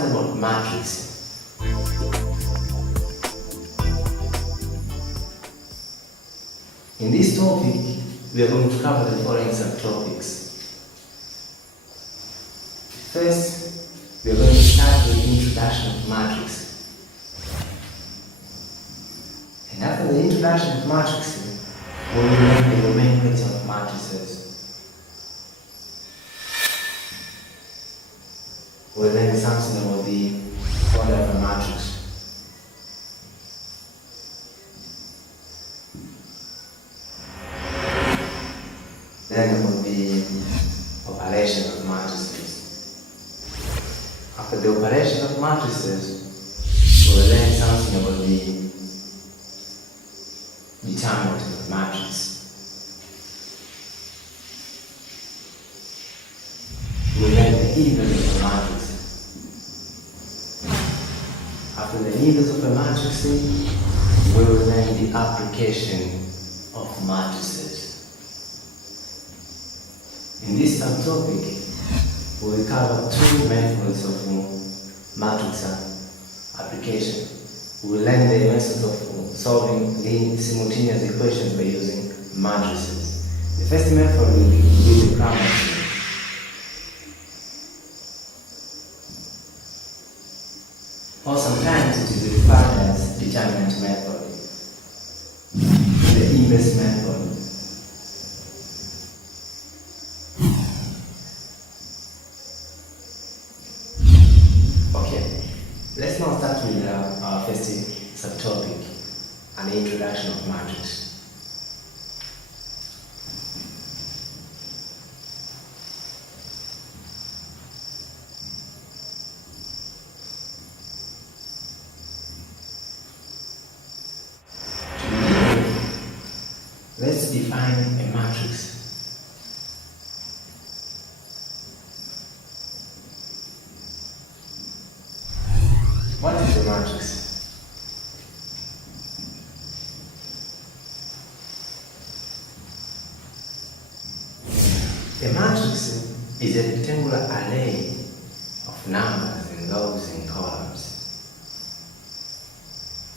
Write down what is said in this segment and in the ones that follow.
understand about matrices. In this topic, we are going to cover the following subtopics. First, we are going to start with the introduction of matrices. And after the introduction of matrices, we will learn the nomenclature of matrices. We'll learn something about the order of a matrix. Then about the operation of matrices. After the operation of matrices, we'll learn something about the determinant of the matrix. We'll learn the inverse of the matrix. After the inverse of the matrix, we will learn the application of matrices. In this subtopic, we will cover two methods of matrix application. We will learn the methods of solving simultaneous equations by using matrices. The first method will be the grammar method. Or sometimes it is referred as determinant method, the inverse method. Okay, let's now start with our first subtopic, an introduction of matrix. Let's define a matrix. What is a matrix? A matrix is a rectangular array of numbers in rows and columns.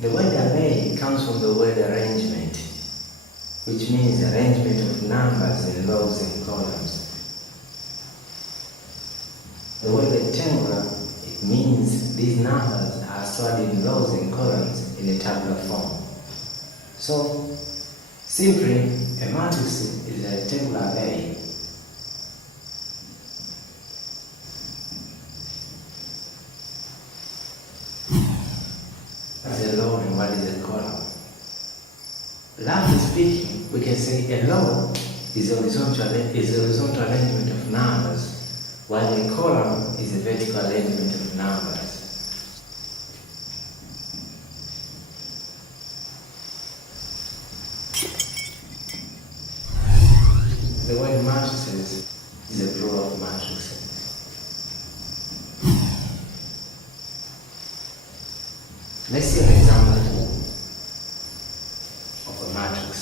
The word array comes from the word arrangement, which means arrangement of numbers in rows and columns. The word rectangular, it means these numbers are stored in rows and columns in a tabular form. So, simply, a matrix is a rectangular array. What is a row and what is a column? Roughly speaking, we can say a row is a horizontal arrangement of numbers, while a column is a vertical arrangement of numbers. The word matrices is a plural of matrices. Let's see an example of a matrix.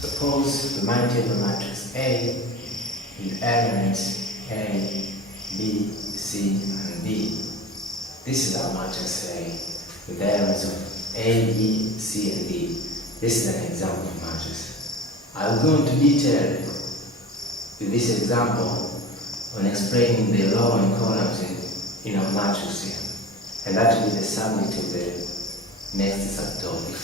Suppose we might have a matrix A with elements A, B, C, and D. This is our matrix A with elements of A, B, C, and D. This is an example of matrix. I will go into detail with this example when explaining the row and columns in our matrix here. And that will be the subject of the next subtopic.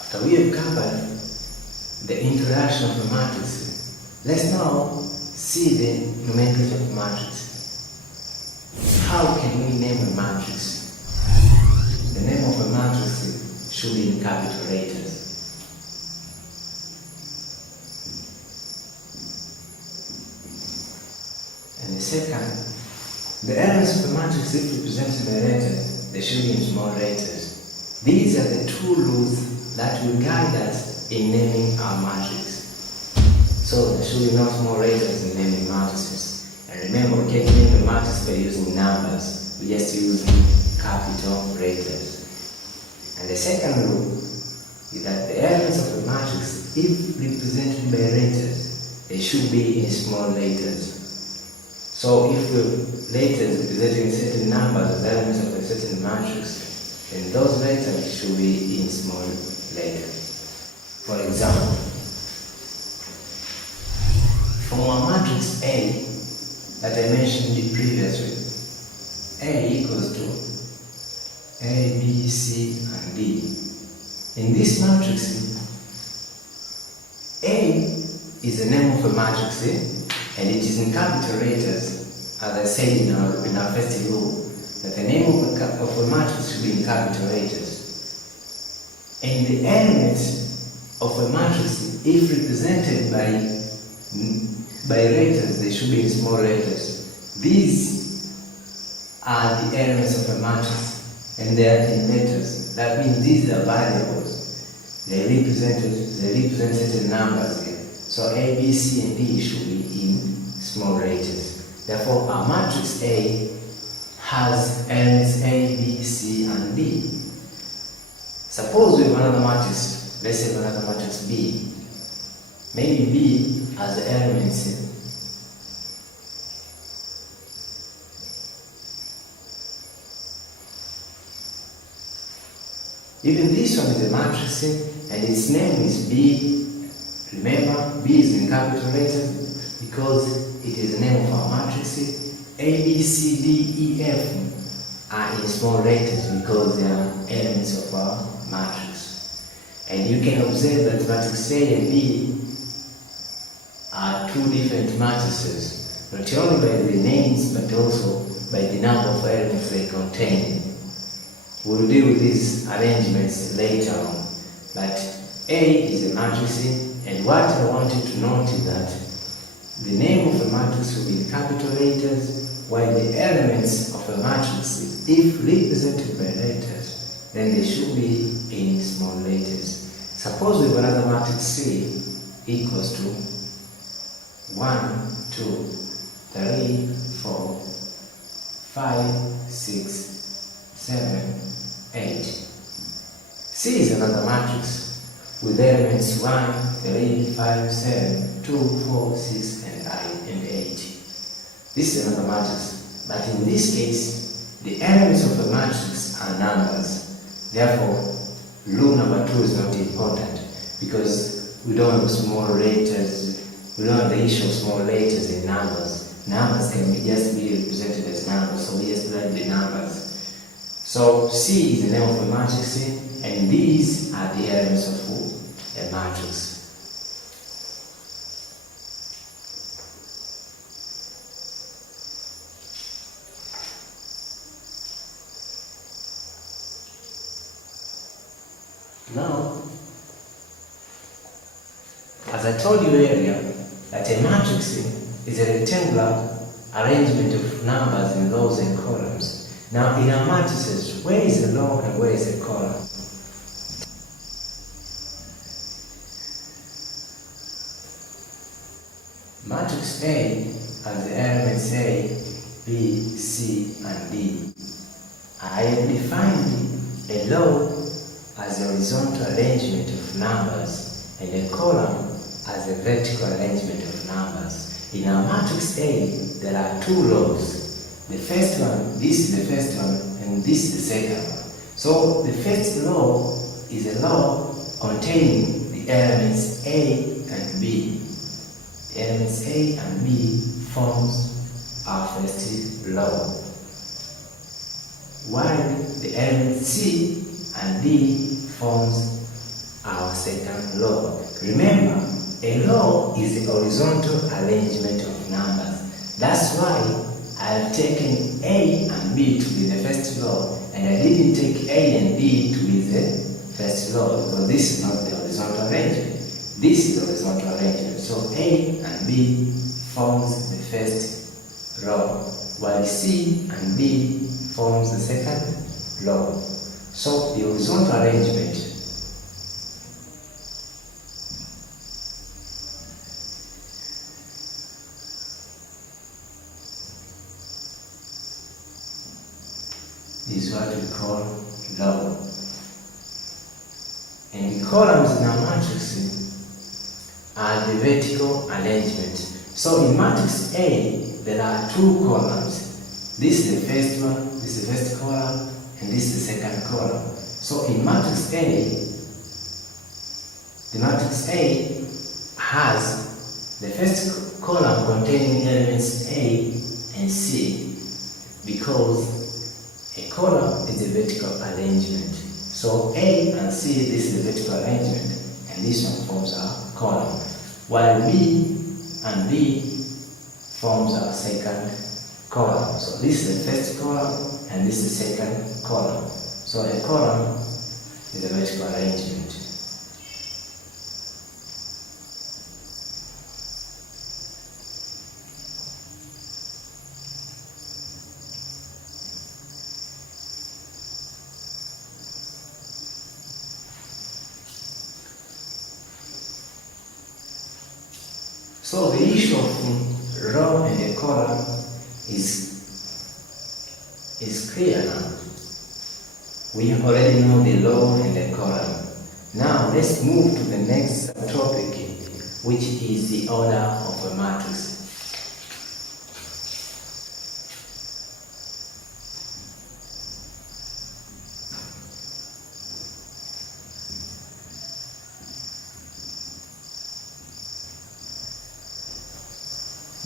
After we have covered the introduction of the matrix, let's now see the nomenclature of matrix. How can we name a matrix? The name of a matrix should be in capital letters. And the second, the elements of a matrix, if represented by letters, they should be in small letters. These are the two rules that will guide us in naming our matrix. So there should be no small letters in naming remember, we can name the matrix by using numbers. We just use capital letters. And the second rule is that the elements of the matrix, if represented by letters, they should be in small letters. So if the letters representing certain numbers as elements of a certain matrix, then those letters should be in small letters. For example, from our matrix A that I mentioned previously, A equals to A, B, C, and D. In this matrix, A is the name of a matrix, and it is in capital letters, as I said in our first rule, that the name of a matrix should be in capital letters. And the elements of a matrix, if represented by letters, they should be in small letters. These are the elements of a matrix, and they are in letters. That means these are variables. They represent certain numbers here. So A, B, C, and D should be in small letters. Therefore, our matrix A has elements A, B, C, and D. Suppose we have another matrix. Let's say another matrix B. Maybe B has the elements even this one is a matrix and its name is B. Remember, B is in capital letters because it is the name of our matrix. A, B, C, D, E, F are in small letters because they are elements of our matrix. And you can observe that matrix A and B are two different matrices, not only by the names but also by the number of elements they contain. We'll deal with these arrangements later on, but A is a matrix, and what I want you to note is that the name of a matrix will be in capital letters, while the elements of a matrix, if represented by letters, then they should be in small letters. Suppose we have another matrix C equals to 1, 2, 3, 4, 5, 6, 7, 8. C is another matrix with elements 1, 3, 5, 7, 2, 4, 6, and 8. This is another matrix, but in this case, the elements of the matrix are numbers. Therefore, rule number 2 is not important because we don't have small letters. We don't have the issue of small letters in numbers. Numbers can just be represented as numbers, so we just write the numbers. So C is the name of a matrix, and these are the elements of a matrix. Now, as I told you earlier, that a matrix is a rectangular arrangement of numbers in rows and columns. Now, in our matrices, where is a row and where is a column? Matrix A has the elements A, B, C, and D. I have defined a row as a horizontal arrangement of numbers and a column as a vertical arrangement of numbers. In our matrix A, there are two rows. The first one, this is the first one, and this is the second one. So the first row is a row containing the elements A and B. The elements A and B forms our first row, while the elements C and D forms our second row. Remember, a row is a horizontal arrangement of numbers. That's why I have taken A and B to be the first row, and I didn't take A and D to be the first row because this is not the horizontal arrangement. This is the horizontal arrangement. So A and B forms the first row, while C and D forms the second row. So the horizontal arrangement is what we call row. And the columns in our matrix are the vertical arrangement. So in matrix A, there are two columns. This is the first one, this is the first column, and this is the second column. So in matrix A, the matrix A has the first column containing elements A and C, because a column is a vertical arrangement. So A and C, this is the vertical arrangement, and this one forms our column, while B and B forms our second column. So this is the first column and this is the second column. So a column is a vertical arrangement. So the issue of row and a column is clear now. We already know the row and the column. Now let's move to the next topic, which is the order of a matrix.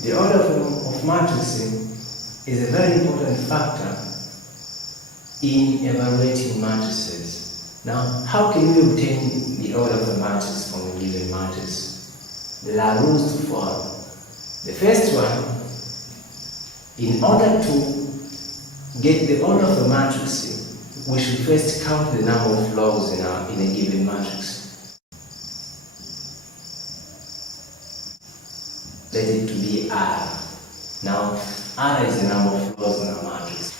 The order of matrices is a very important factor in evaluating matrices. Now, how can we obtain the order of a matrix from a given matrix? There are rules to follow. The first one, in order to get the order of a matrix, we should first count the number of rows in a given matrix. Let it to be R. Now, R is the number of rows in our matrix.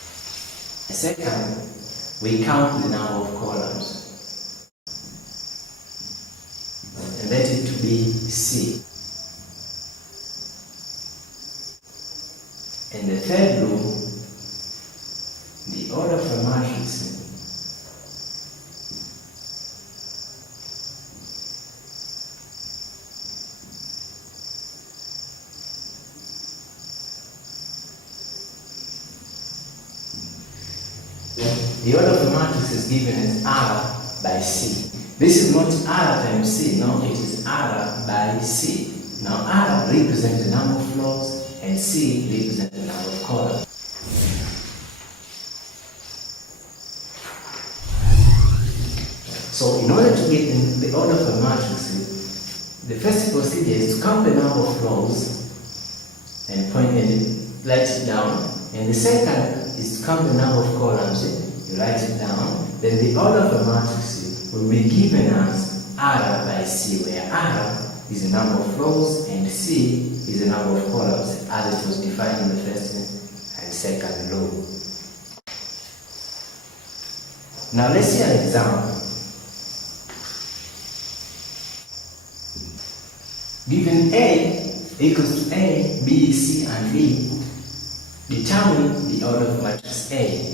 Second, we count the number of columns. And let it to be C. And the third rule, the order of a matrix the order of the matrix is given as R by C. This is not R times C, no, it is R by C. Now R represents the number of rows and C represents the number of columns. So in order to get the order of a matrix, the first procedure is to count the number of rows and point and write it down. And the second is to count the number of columns. You write it down. Then the order of a matrix will be given as R by C, where R is the number of rows and C is the number of columns as it was defined in the first and second row. Now let's see an example. Given A equals to A, B, C, and D, determine the order of matrix A.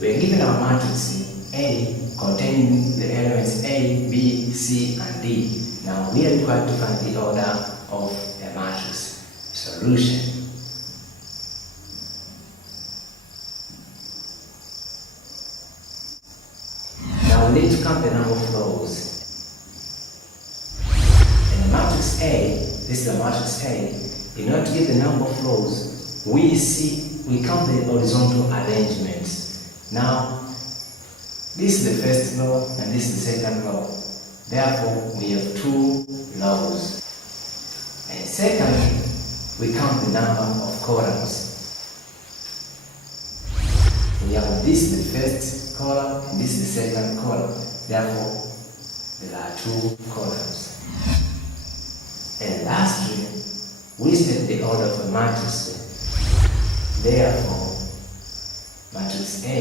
We are given our matrix A containing the elements A, B, C, and D. Now we are required to find the order of a matrix. Solution. Now we need to count the number of rows. In the matrix A, this is the matrix A. In order to get the number of rows, we count the horizontal arrangements. Now, this is the first row and this is the second row. Therefore, we have two rows. And second, we count the number of columns. We have this is the first column and this is the second column. Therefore, there are two columns. And lastly, we state the order of a matrix. Therefore, matrix A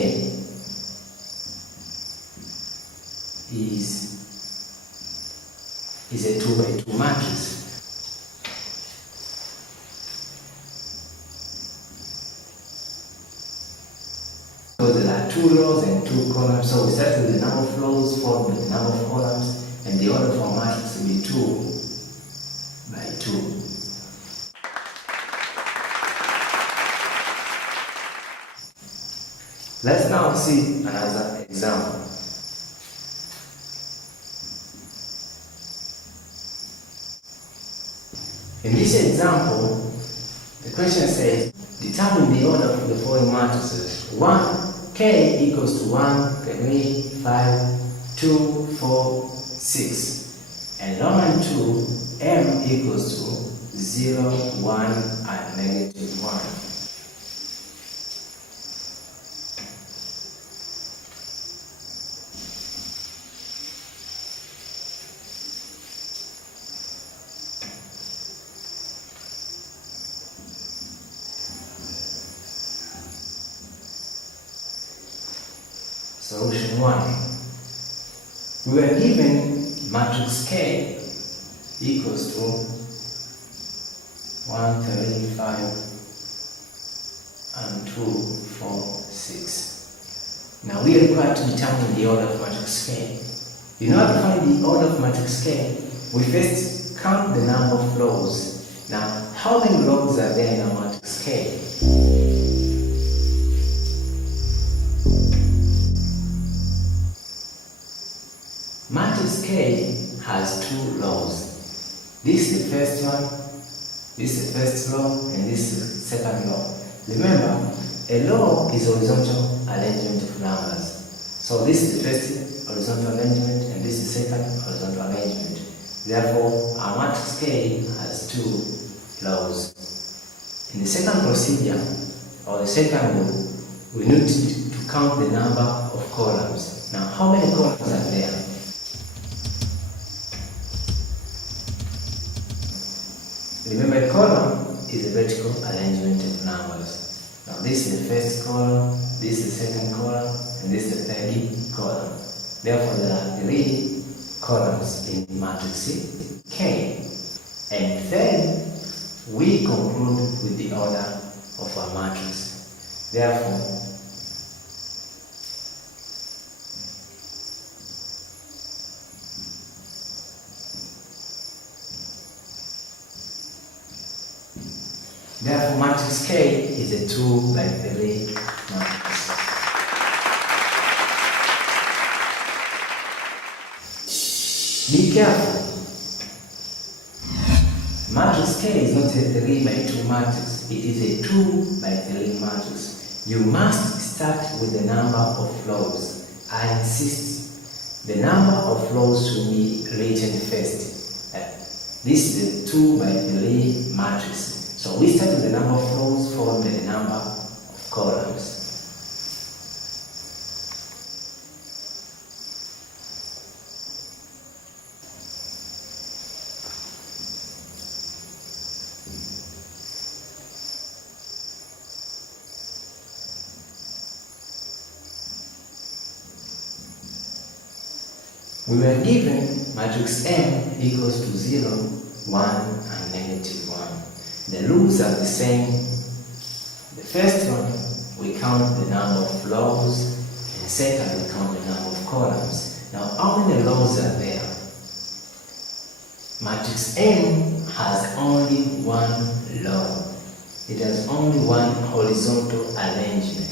is a 2 by 2 matrix. 2 rows and 2 columns. So we start with the number of rows followed by the number of columns, and the order for our matrix will be 2 by 2. Let's now see another example. In this example, the question says, determine the order of the following matrices. 1, K equals to 1, 3, 5, 2, 4, 6. And Roman 2, M equals to 0, 1, and negative 1. Solution 1. We were given matrix K equals to 1, 3, 5, and 2, 4, 6. Now we are required to determine the order of matrix K. In order to find the order of matrix K, we first count the number of rows. Now, how many rows are there in a matrix K? Matrix K has 2 rows. This is the first one, this is the first row, and this is the second row. Remember, a row is horizontal arrangement of numbers. So this is the first horizontal arrangement, and this is the second horizontal arrangement. Therefore, our matrix K has 2 rows. In the second procedure, or the second rule, we need to count the number of columns. Now, how many columns are there? Remember, a column is a vertical arrangement of numbers. Now this is the first column, this is the second column, and this is the third column. Therefore, there are 3 columns in matrix K. And then we conclude with the order of our matrix. Therefore, matrix K is a 2 by 3 matrix. Be careful. Matrix K is not a 3 by 2 matrix. It is a 2 by 3 matrix. You must start with the number of rows. I insist. The number of rows should be written first. This is a 2 by 3 matrix. So we start with the number of rows followed by the number of columns. We were given matrix M equals to 0, 1, and negative 1. The rules are the same. The first one, we count the number of rows, and second, we count the number of columns. Now, how many rows are there? Matrix M has only 1 row. It has only 1 horizontal arrangement.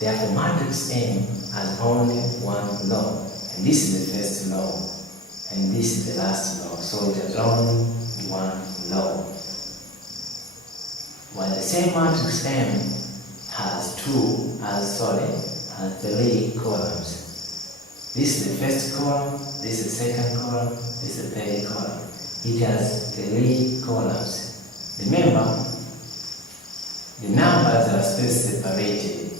Therefore, matrix M has only 1 row. And this is the first row, and this is the last row. So it has only 1 row. While the same matrix M has 3 columns. This is the first column, this is the second column, this is the third column. It has 3 columns. Remember, the numbers are space separated.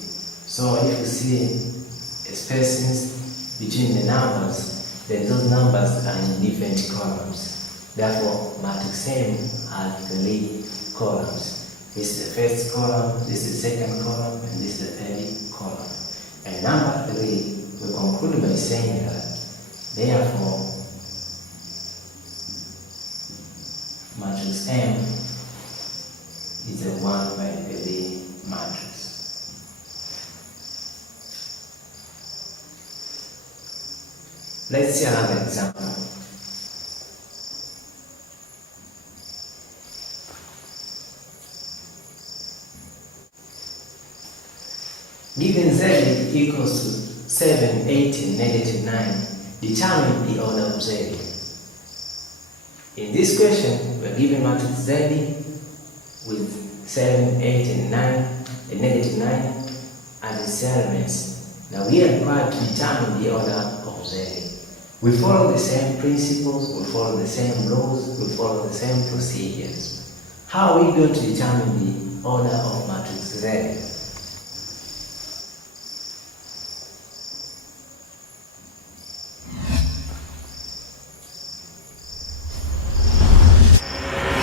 So if you see spaces between the numbers, then those numbers are in different columns. Therefore, matrix M has 3 columns. This is the first column, this is the second column, and this is the third column. And number 3, we conclude by saying that, therefore, matrix M is a 1 by 3 matrix. Let's see another example. Given Z equals to 7, 18, negative 9, determine the order of Z. In this question, we are given matrix Z with 7, 8, and 9, and negative 9 as its elements. Now we are required to determine the order of Z. We follow the same principles, we follow the same laws, we follow the same procedures. How are we going to determine the order of matrix Z?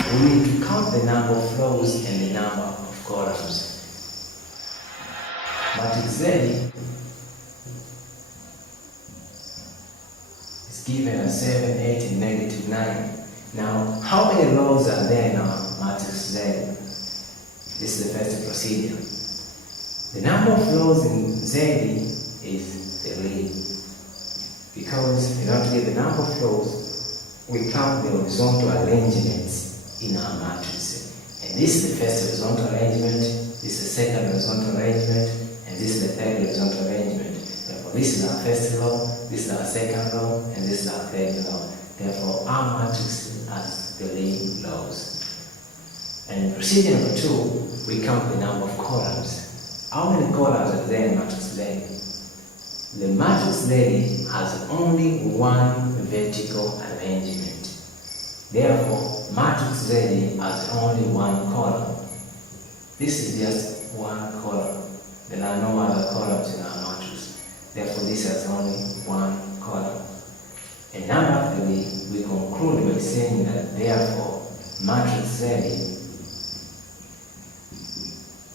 We need to count the number of rows and the number of columns. Matrix Z is given as 7, 8, and negative 9. Now, how many rows are there in our matrix Z? This is the first procedure. The number of rows in Z is 3. Because in order to get the number of rows, we count the horizontal arrangements in our matrix. And this is the first horizontal arrangement, this is the second horizontal arrangement, and this is the third horizontal arrangement. Therefore, this is our first row, this is our second row, and this is our third row. Therefore, our matrix has 3 rows. And in procedure number 2, we count the number of columns. How many columns are there in matrix Z? The matrix Z has only one vertical arrangement. Therefore, matrix Z has only one column. This is just one column. There are no other columns in our matrix. Therefore, this has only one column. And now after we conclude by saying that therefore matrix Z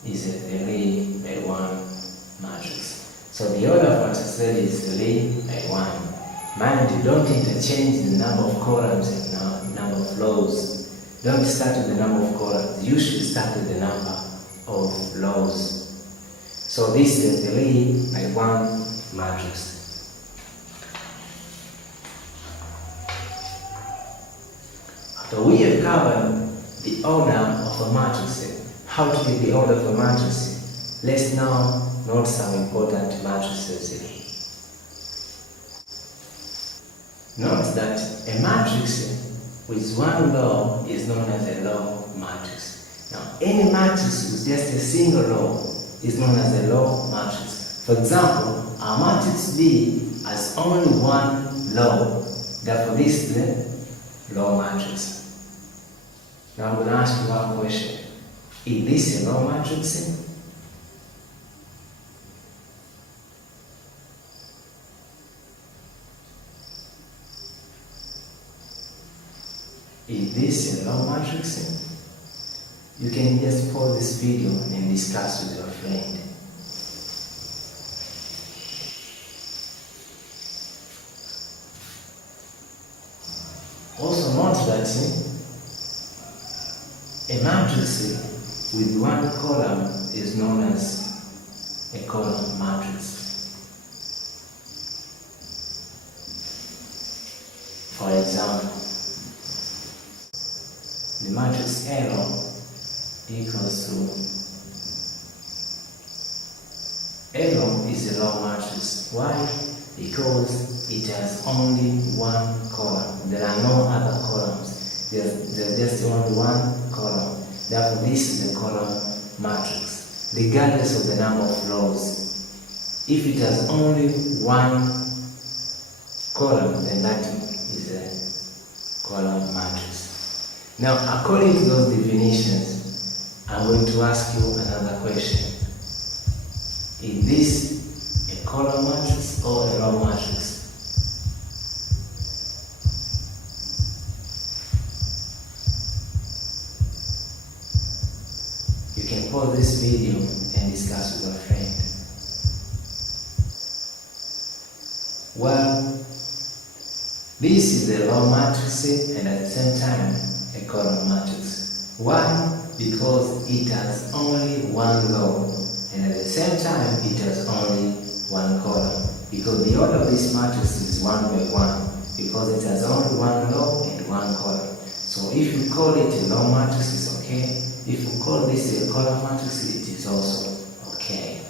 is a 3 by 1 matrix. So the order of matrix Z is 3 by 1. Mind you, don't interchange the number of columns and the number of rows. Don't start with the number of columns. You should start with the number of rows. So this is a 3 by 1 matrix. After we have covered the order of a matrix, how to get the order of a matrix, let's now note some important matrices. Note that a matrix with one row is known as a row matrix. Now, any matrix with just a single row is known as a row matrix. For example, our matrix B has only one row, therefore this is the row matrix. Now I'm going to ask you one question. Is this a row matrix? Is this a row matrix? You can just pause this video and discuss with your friend. Also note that a matrix with one column is known as a column matrix. For example, the matrix L equals to L is a row matrix. Why? Because it has only one column. There are no other columns. There's just only one column. Therefore, this is a column matrix, regardless of the number of rows. If it has only one column, then that is a column matrix. Now, according to those definitions, I'm going to ask you another question. Is this a column matrix or a row matrix? You can pause this video and discuss with your friend. Well, this is a row matrix and at the same time a column matrix. Why? Because it has only one row and at the same time it has only one column. because the order of this matrix is 1 by 1, because it has only one row and one column. So if you call it a row matrix, it's okay. If you call this a column matrix, it is also okay.